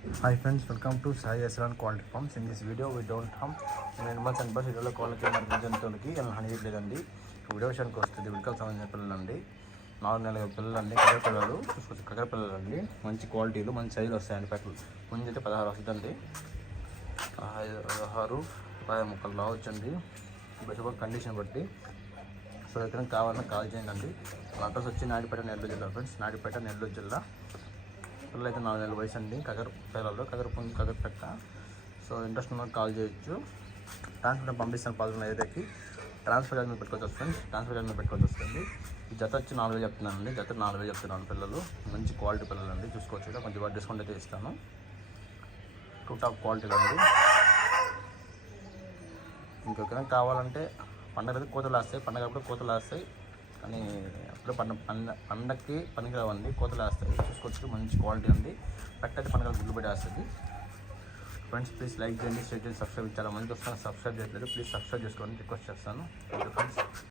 Hi friends welcome to Sai Asran quality Farms. In this video we don't harm animals and బస్ వీడియోలో quality మరియు జంతువులకి ఇలా హాని లేదండి వీడియో విషయానికి వస్తుంది విడికల్ సంబంధించిన పిల్లలండి. నాలుగు నెలల పిల్లలండి కగర పిల్లలు చూసుకోవచ్చు కగర పిల్లలండి. మంచి క్వాలిటీలు మంచి సైజులు వస్తాయండి పెట్టలు ముందు అయితే పదహారు వస్తుందండి. పదహారు పదహారు ముక్కలు రావచ్చండి. బెటర్ కండిషన్ బట్టి. సో ఎక్కడ కావాలన్నా కాల్ చేయండి అడ్రస్ వచ్చి నాయుడుపేట నెల్లూరు జిల్లా ఫ్రెండ్స్ నాయుడుపేట నెల్లూరు జిల్లా. పిల్లలు అయితే నాలుగు నెలల వయసు అండి కగర్ పిల్లలు కగర్ పొంగి కగర్ పెట్ట. సో ఇంట్రెస్ట్ ఉన్న కాల్ చేయొచ్చు. ట్రాన్స్ఫర్ పంపిస్తాను పాల్గొన్న ఏరియాకి ట్రాన్స్ఫర్ చార్జ్ మీద పెట్టుకోవచ్చు వస్తుంది ట్రాన్స్ఫర్ చార్జ్ మీద పెట్టుకోవచ్చు వస్తుంది జత వచ్చి నాలుగు వేలు చెప్తున్నానండి. జత నాలుగు వేలు చెప్తున్నాను పిల్లలు. మంచి క్వాలిటీ పిల్లలు అండి చూసుకోవచ్చు ఇక్కడ కొంచెం డిస్కౌంట్ అయితే ఇస్తాను. టూ టాప్ క్వాలిటీలో అండి. ఇంకొకరికి కావాలంటే పండగ అయితే కోతలు వస్తాయి పండగ అప్పుడు కోతలు వస్తాయి కానీ అప్పుడు పండ పండ పండక్కి పనికిరావండి కోతలు వేస్తాయి. చూసుకోవచ్చు మంచి క్వాలిటీ ఉంది. పెట్టకి పండుగ గుడ్లు పెట్టి వేస్తుంది. ఫ్రెండ్స్ ప్లీజ్ లైక్ చేయండి షేర్ చేయండి సబ్స్క్రైబ్ చాలా మంది వస్తాను సబ్స్క్రైబ్ చేయట్లేదు. ప్లీజ్ సబ్స్క్రైబ్ చేసుకోండి రిక్వెస్ట్ చేస్తాను. ఫ్రెండ్స్